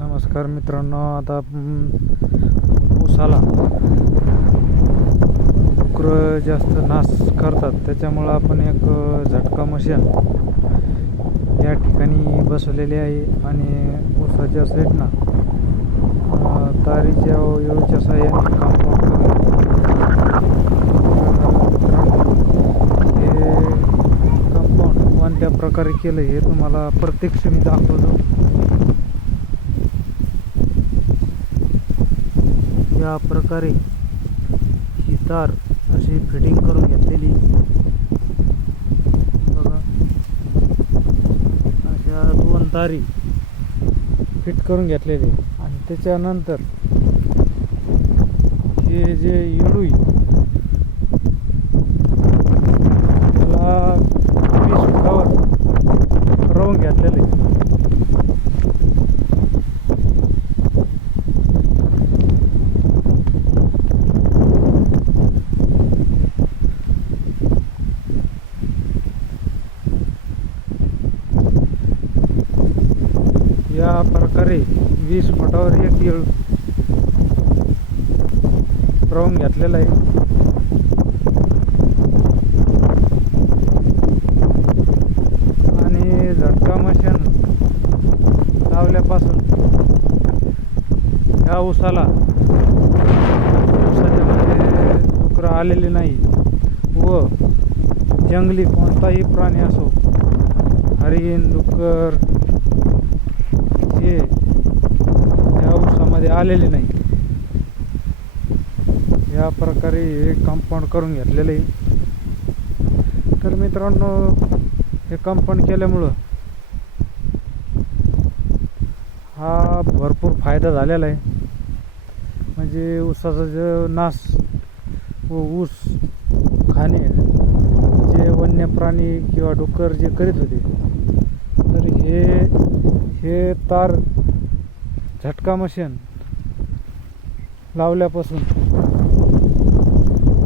नमस्कार मित्रांनो, आता ऊसाला डुकर जास्त नाश करतात, त्याच्यामुळं आपण एक झटका मशीन या ठिकाणी बसवलेली आहे आणि ऊसाच्या साईडना तारीच्या येळूच्या साहाय्याने कंपाऊंड हे कंपाऊंड कोणत्या प्रकारे केलं हे तुम्हाला प्रत्यक्ष मी दाखवतो. या प्रकारे ही तार अशी फिटिंग करून घेतलेली बघा. अशा 2 तारी फिट करून घेतलेली आणि त्याच्यानंतर हे जे येळू त्याला 20 फुटावर रवून घेतलेले. या प्रकारे 20 फुटावर एक येळू रवून घेतलेला आहे. आणि झटका मशीन लावल्यापासून ह्या ऊसाला ऊसाच्यामध्ये डुकरं आलेले नाही व जंगली कोणताही प्राणी असो, हरिण, डुक्कर हे या ऊसामध्ये आलेले नाही. या प्रकारे हे कंपाऊंड करून घेतलेले आहे. तर मित्रांनो, हे कंपाऊंड केल्यामुळं हा भरपूर फायदा झालेला आहे. म्हणजे ऊसाचा जो नाश व ऊस खाणे जे वन्य प्राणी किंवा डुक्कर जे करीत होते, तर हे तार झटका मशीन लावल्यापासून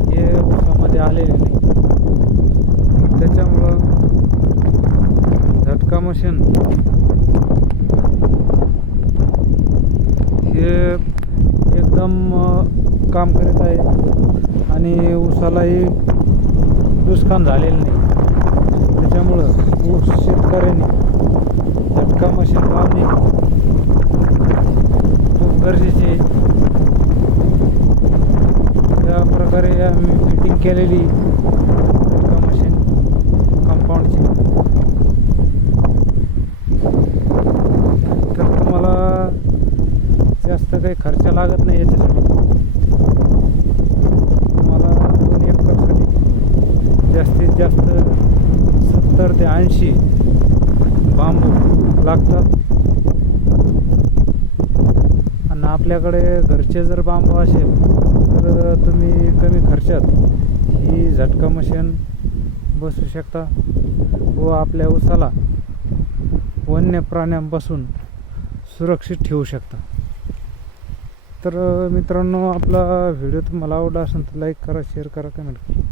हे ऊसामध्ये आलेले नाही. त्याच्यामुळं झटका मशीन हे एकदम काम करीत आहे आणि ऊसालाही नुकसान झालेलं नाही. त्याच्यामुळं ऊस शेतकऱ्यांनी झटका मशीन लावणे खूप गरजेचे आहे. या प्रकारे आम्ही फिटिंग केलेली झटका मशीन कंपाऊंडची. तर तुम्हाला जास्त काही खर्च लागत नाही याच्यासाठी. तुम्हाला 2 एकरसाठी जास्तीत जास्त 70 ते 80 बांबू लागतात. आणि आपल्याकडे घरचे जर बांबू असेल तर तुम्ही कमी खर्चात ही झटका मशीन बसवू शकता व आपल्या ऊसाला वन्य प्राण्यांपासून सुरक्षित ठेवू शकता. तर मित्रांनो, आपला व्हिडिओ तुम्हाला आवडला असेल तर लाईक करा, शेअर करा, कमेंट करा.